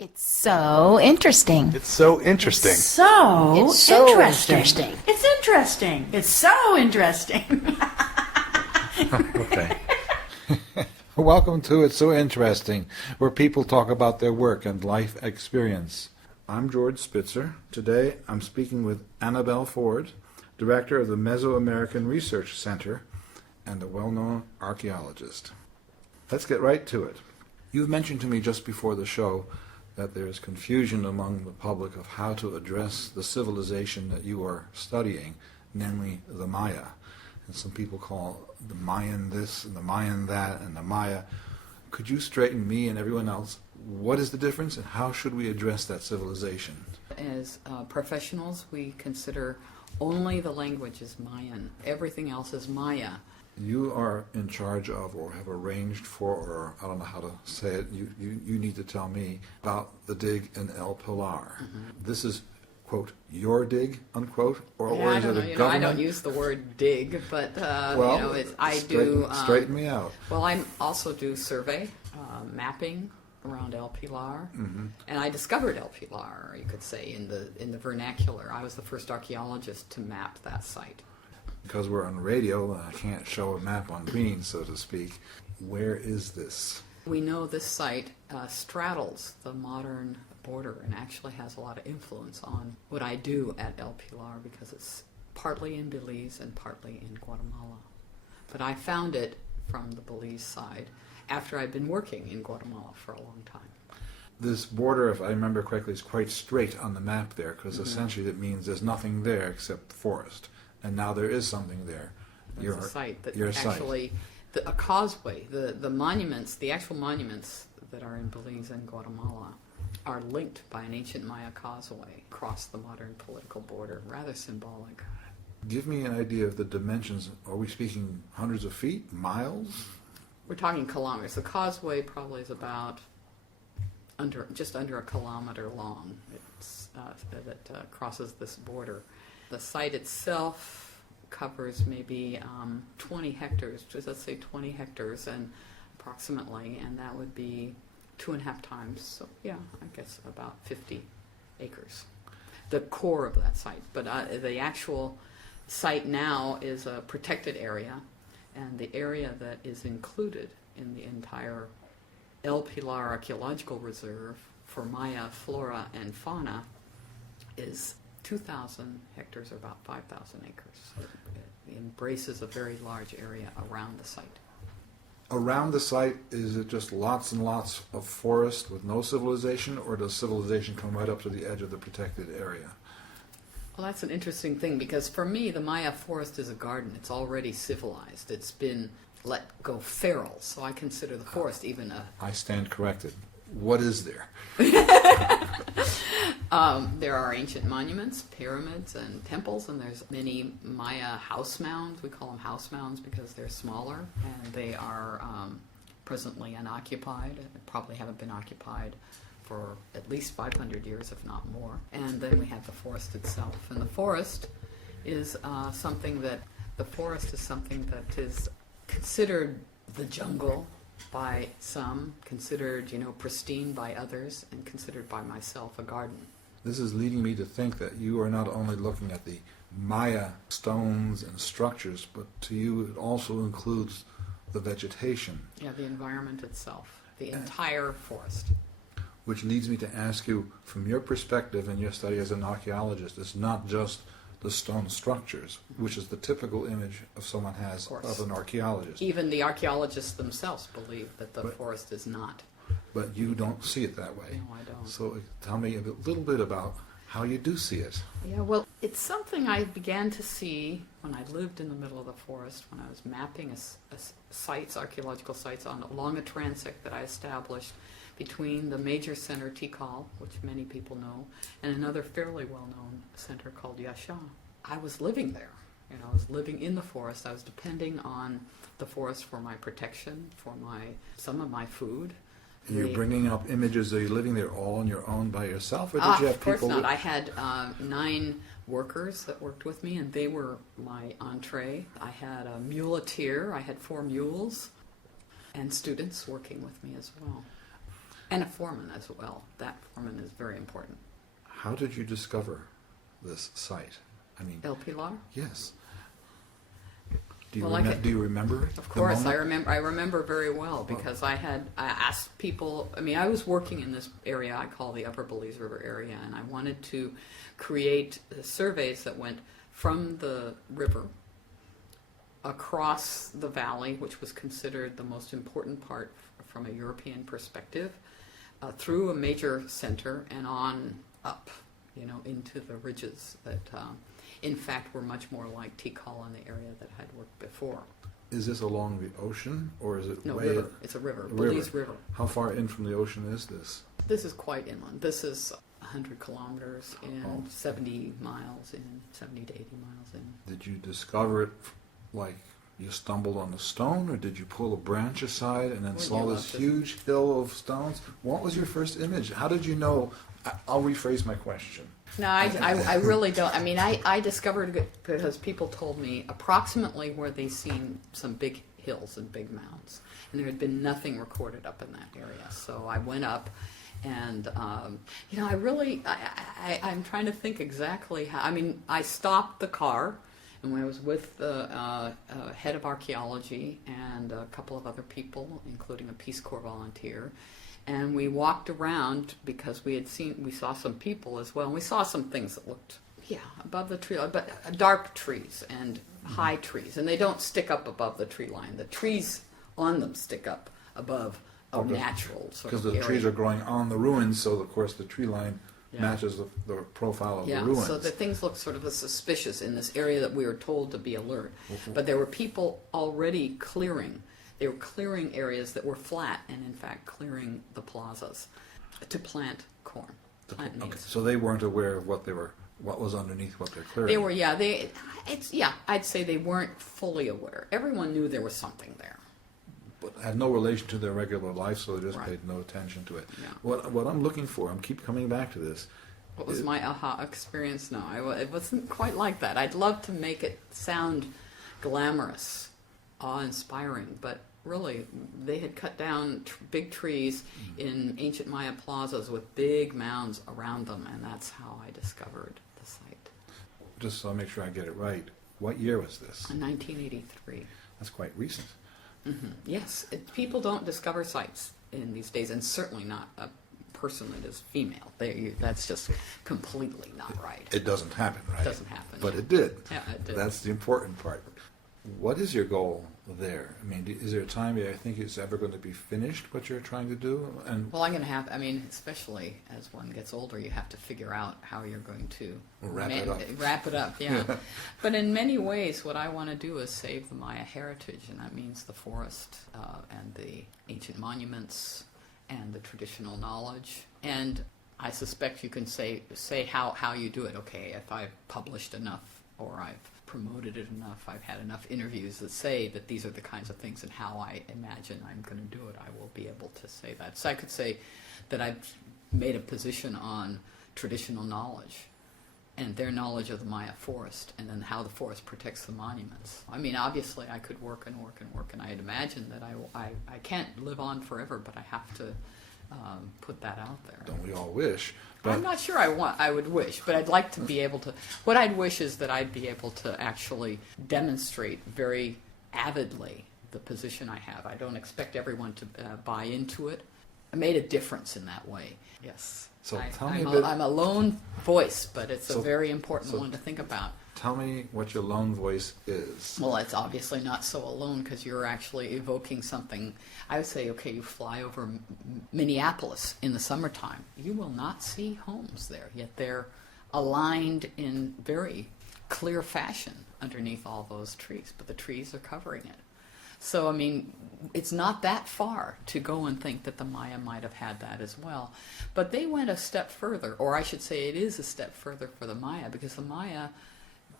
It's so interesting. It's so interesting. It's so interesting. It's interesting. It's so interesting. Okay. Welcome to It's So Interesting, where people talk about their work and life experience. I'm George Spitzer. Today I'm speaking with Anabel Ford, director of the Mesoamerican Research Center and a well-known archaeologist. Let's get right to it. You've mentioned to me just before the show that there is confusion among the public of how to address the civilization that you are studying, namely the Maya. And some people call the Mayan this and the Mayan that and the Maya. Could you straighten me and everyone else? What is the difference and how should we address that civilization? As professionals, we consider only the language as Mayan. Everything else is Maya. You are in charge of or have arranged for, or I don't know how to say it, you need to tell me about the dig in El Pilar. Mm-hmm. This is, quote, your dig, unquote, or is it a government? I don't use the word dig, but straighten me out. Well, I also do survey, mapping around El Pilar, mm-hmm. and I discovered El Pilar, you could say, in the vernacular. I was the first archaeologist to map that site. Because we're on radio, I can't show a map on green, so to speak. Where is this? We know this site straddles the modern border and actually has a lot of influence on what I do at El Pilar because it's partly in Belize and partly in Guatemala. But I found it from the Belize side after I'd been working in Guatemala for a long time. This border, if I remember correctly, is quite straight on the map there because mm-hmm. essentially it means there's nothing there except forest. And now there is something there. It's a site that actually, a causeway, the monuments, the actual monuments that are in Belize and Guatemala are linked by an ancient Maya causeway across the modern political border, rather symbolic. Give me an idea of the dimensions. Are we speaking hundreds of feet, miles? We're talking kilometers. The causeway probably is about just under a kilometer long. That crosses this border. The site itself covers maybe 20 hectares, let's say 20 hectares and approximately, and that would be 2.5 times, so yeah, I guess about 50 acres. The core of that site, but the actual site now is a protected area, and the area that is included in the entire El Pilar Archaeological Reserve for Maya flora and fauna is 2,000 hectares, or about 5,000 acres. So it embraces a very large area around the site. Around the site, is it just lots and lots of forest with no civilization, or does civilization come right up to the edge of the protected area? Well, that's an interesting thing, because for me, the Maya forest is a garden. It's already civilized. It's been let go feral, so I consider the forest even a... I stand corrected. What is there? There are ancient monuments, pyramids, and temples, and there's many Maya house mounds. We call them house mounds because they're smaller, and they are presently unoccupied. They probably haven't been occupied for at least 500 years, if not more. And then we have the forest itself. And the forest is something that is considered the jungle by some, considered, pristine by others, and considered by myself a garden. This is leading me to think that you are not only looking at the Maya stones and structures, but to you it also includes the vegetation. Yeah, the environment itself, the entire forest. Which leads me to ask you, from your perspective and your study as an archaeologist, it's not just the stone structures, which is the typical image of someone has of an archaeologist. Even the archaeologists themselves believe that the forest is not. But you don't see it that way. No, I don't. So tell me a little bit about how you do see it. Yeah, well, it's something I began to see when I lived in the middle of the forest, when I was mapping archaeological sites along a transect that I established between the major center, Tikal, which many people know, and another fairly well-known center called Yasha. I was living there. I was living in the forest. I was depending on the forest for my protection, for some of my food. You're bringing up images. Are you living there all on your own by yourself, or did you have people? Of course not. I had 9 workers that worked with me, and they were my entree. I had a muleteer. I had 4 mules, and students working with me as well. And a foreman as well. That foreman is very important. How did you discover this site? I mean, El Pilar? yes. Do you, Well, do you remember? Of course, I remember very well because I asked people. I mean, I was working in this area I call the Upper Belize River area, and I wanted to create surveys that went from the river across the valley, which was considered the most important part from a European perspective, through a major center and on up, into the ridges that, in fact, were much more like Tikal in the area that I'd worked before. Is this along the ocean, or is it No, way river. It's a river. Belize River. How far in from the ocean is this? This is quite inland. This is 100 kilometers in, 70 miles in, 70 to 80 miles in. Did you discover it like you stumbled on a stone, or did you pull a branch aside and then saw this huge hill of stones? What was your first image? How did you know? I'll rephrase my question. No, I really don't. I mean, I discovered it because people told me approximately where they seen some big hills and big mounds, and there had been nothing recorded up in that area. So I went up, and I'm trying to think exactly how. I mean, I stopped the car, and when I was with the head of archaeology and a couple of other people, including a Peace Corps volunteer. And we walked around because we saw some people as well. And we saw some things that looked, above the tree line, but dark trees and high trees. And they don't stick up above the tree line. The trees on them stick up above a natural sort of Because the trees are growing on the ruins, so of course the tree line matches the profile of the ruins. So the things look sort of suspicious in this area that we were told to be alert. But there were people already clearing. They were clearing areas that were flat and, in fact, clearing the plazas to plant corn, plant maize. Okay. So they weren't aware of what was underneath what they're clearing. They were, I'd say they weren't fully aware. Everyone knew there was something there. But had no relation to their regular life, so they just paid no attention to it. Yeah. What I'm looking for, keep coming back to this. What was my aha experience? No, it wasn't quite like that. I'd love to make it sound glamorous, awe-inspiring, but really, they had cut down big trees in ancient Maya plazas with big mounds around them, and that's how I discovered the site. Just so I make sure I get it right, what year was this? In 1983. That's quite recent. Mm-hmm. Yes, people don't discover sites in these days, and certainly not a person that is female. That's just completely not right. It doesn't happen, right? It doesn't happen. But it did. Yeah, it did. That's the important part. What is your goal there? I mean, is there a time you think it's ever going to be finished, what you're trying to do? And well, I'm going to have, especially as one gets older, you have to figure out how you're going to wrap it up. Wrap it up, yeah. But in many ways, what I want to do is save the Maya heritage, and that means the forest and the ancient monuments and the traditional knowledge. And I suspect you can say how you do it. Okay, if I've published enough or I've promoted it enough, I've had enough interviews that say that these are the kinds of things and how I imagine I'm going to do it, I will be able to say that. So I could say that I've made a position on traditional knowledge and their knowledge of the Maya forest and then how the forest protects the monuments. I mean, obviously I could work and work and work, and I'd imagine that I can't live on forever, but I have to put that out there. Don't we all wish? But I'm not sure I would wish, but I'd like to be able to. What I'd wish is that I'd be able to actually demonstrate very avidly the position I have. I don't expect everyone to buy into it. I made a difference in that way. Yes. So I'm a lone voice, but it's a very important one to think about. Tell me what your lone voice is. Well, it's obviously not so alone because you're actually evoking something. I would say, okay, you fly over Minneapolis in the summertime. You will not see homes there, yet they're aligned in very clear fashion underneath all those trees, but the trees are covering it. So, I mean, it's not that far to go and think that the Maya might have had that as well. But they went a step further, or I should say it is a step further for the Maya, because the Maya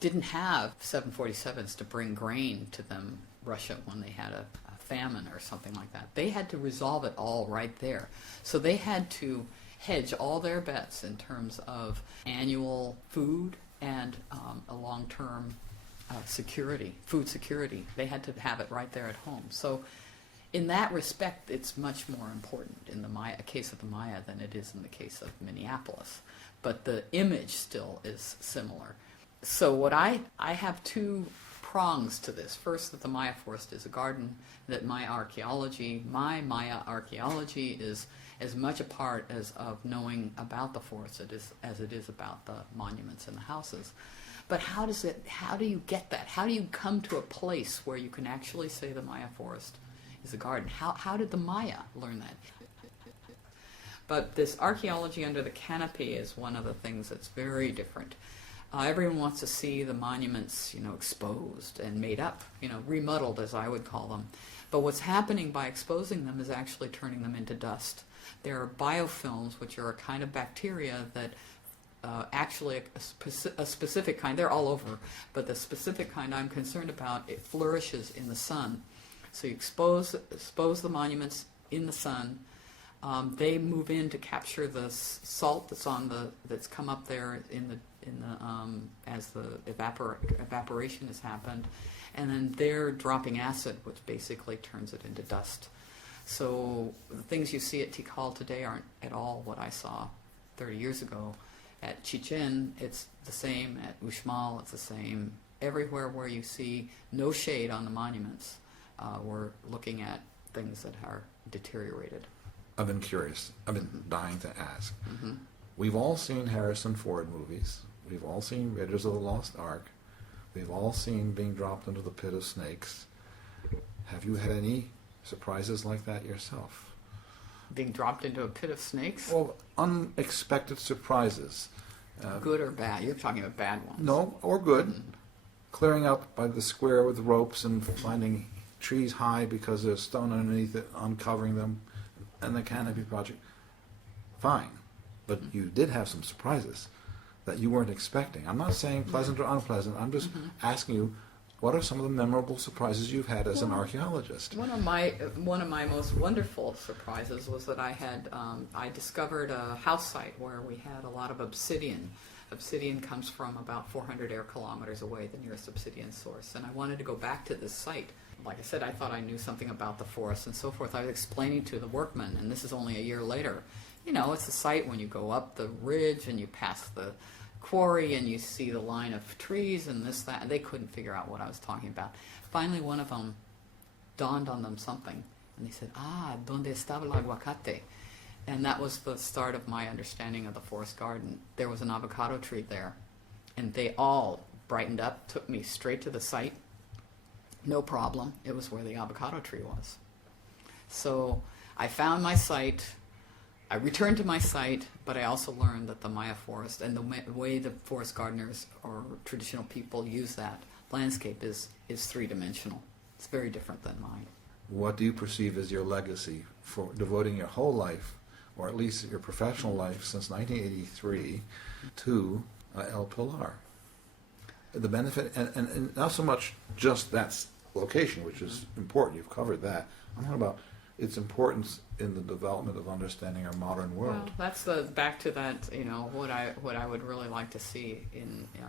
didn't have 747s to bring grain to them, Russia, when they had a famine or something like that. They had to resolve it all right there. So they had to hedge all their bets in terms of annual food and a long-term security, food security. They had to have it right there at home. So in that respect, it's much more important in the case of the Maya than it is in the case of Minneapolis. But the image still is similar. So what I have two prongs to this. First, that the Maya forest is a garden, that my Maya archaeology is as much a part of knowing about the forest as it is about the monuments and the houses. But how do you get that? How do you come to a place where you can actually say the Maya forest is a garden? How did the Maya learn that? But this archaeology under the canopy is one of the things that's very different. Everyone wants to see the monuments, exposed and made up, remodeled, as I would call them. But what's happening by exposing them is actually turning them into dust. There are biofilms, which are a kind of bacteria that actually a specific kind, they're all over, but the specific kind I'm concerned about, it flourishes in the sun. So you expose the monuments in the sun. They move in to capture the salt that's come up there as the evaporation has happened, and then they're dropping acid, which basically turns it into dust. So the things you see at Tikal today aren't at all what I saw 30 years ago. At Chichen, it's the same. At Uxmal, it's the same. Everywhere where you see no shade on the monuments, we're looking at things that are deteriorated. I've been curious. I've been dying to ask. Mm-hmm. We've all seen Harrison Ford movies. We've all seen Raiders of the Lost Ark. We've all seen being dropped into the pit of snakes. Have you had any surprises like that yourself? Being dropped into a pit of snakes? Well, unexpected surprises. Good or bad? You're talking about bad ones. No, or good. Mm-hmm. Clearing out by the square with ropes and finding trees high because there's stone underneath it, uncovering them, and the Canopy project. Fine. But you did have some surprises that you weren't expecting. I'm not saying pleasant or unpleasant. I'm just asking you, what are some of the memorable surprises you've had as an archaeologist? One of my most wonderful surprises was that I discovered a house site where we had a lot of obsidian. Obsidian comes from about 400 air kilometers away, the nearest obsidian source, and I wanted to go back to this site. Like I said, I thought I knew something about the forest and so forth. I was explaining to the workmen, and this is only a year later. It's a site when you go up the ridge and you pass the quarry and you see the line of trees and this, that, and they couldn't figure out what I was talking about. Finally, one of them dawned on them something, and they said, donde estaba el aguacate? And that was the start of my understanding of the forest garden. There was an avocado tree there, and they all brightened up, took me straight to the site. No problem. It was where the avocado tree was. So I found my site. I returned to my site, but I also learned that the Maya forest and the way the forest gardeners or traditional people use that landscape is three-dimensional. It's very different than mine. What do you perceive as your legacy for devoting your whole life, or at least your professional life since 1983, to El Pilar? The benefit, and not so much just that location, which is important. You've covered that. I'm talking about its importance in the development of understanding our modern world. Well, that's back to that. What I would really like to see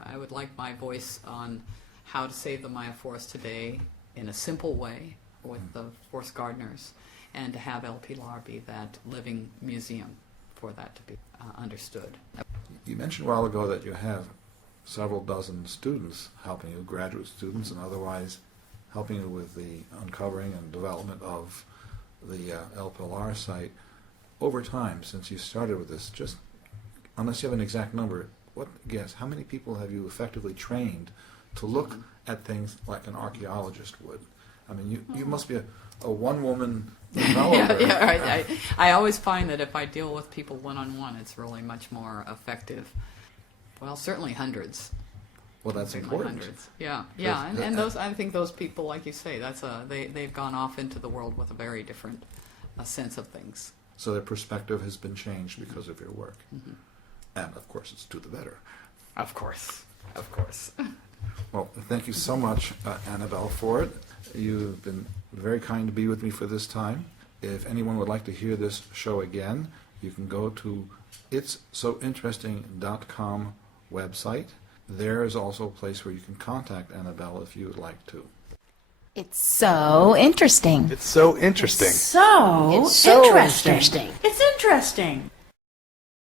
I would like my voice on how to save the Maya forest today in a simple way with the forest gardeners, and to have El Pilar be that living museum for that to be understood. You mentioned a while ago that you have several dozen students helping you, graduate students and otherwise helping you with the uncovering and development of the El Pilar site. Over time, since you started with this, just unless you have an exact number, how many people have you effectively trained to look at things like an archaeologist would? I mean, you must be a one-woman developer. Right. I always find that if I deal with people one-on-one, it's really much more effective. Well, certainly hundreds. Well, that's certainly important. Hundreds. Yeah, and those, I think those people, like you say, they've gone off into the world with a very different sense of things. So their perspective has been changed because of your work, and of course, it's to the better. Of course. Well, thank you so much, Anabel Ford. You've been very kind to be with me for this time. If anyone would like to hear this show again, you can go to itssointeresting.com website. There is also a place where you can contact Anabel if you would like to. It's so interesting. It's so interesting. So It's so interesting. It's interesting.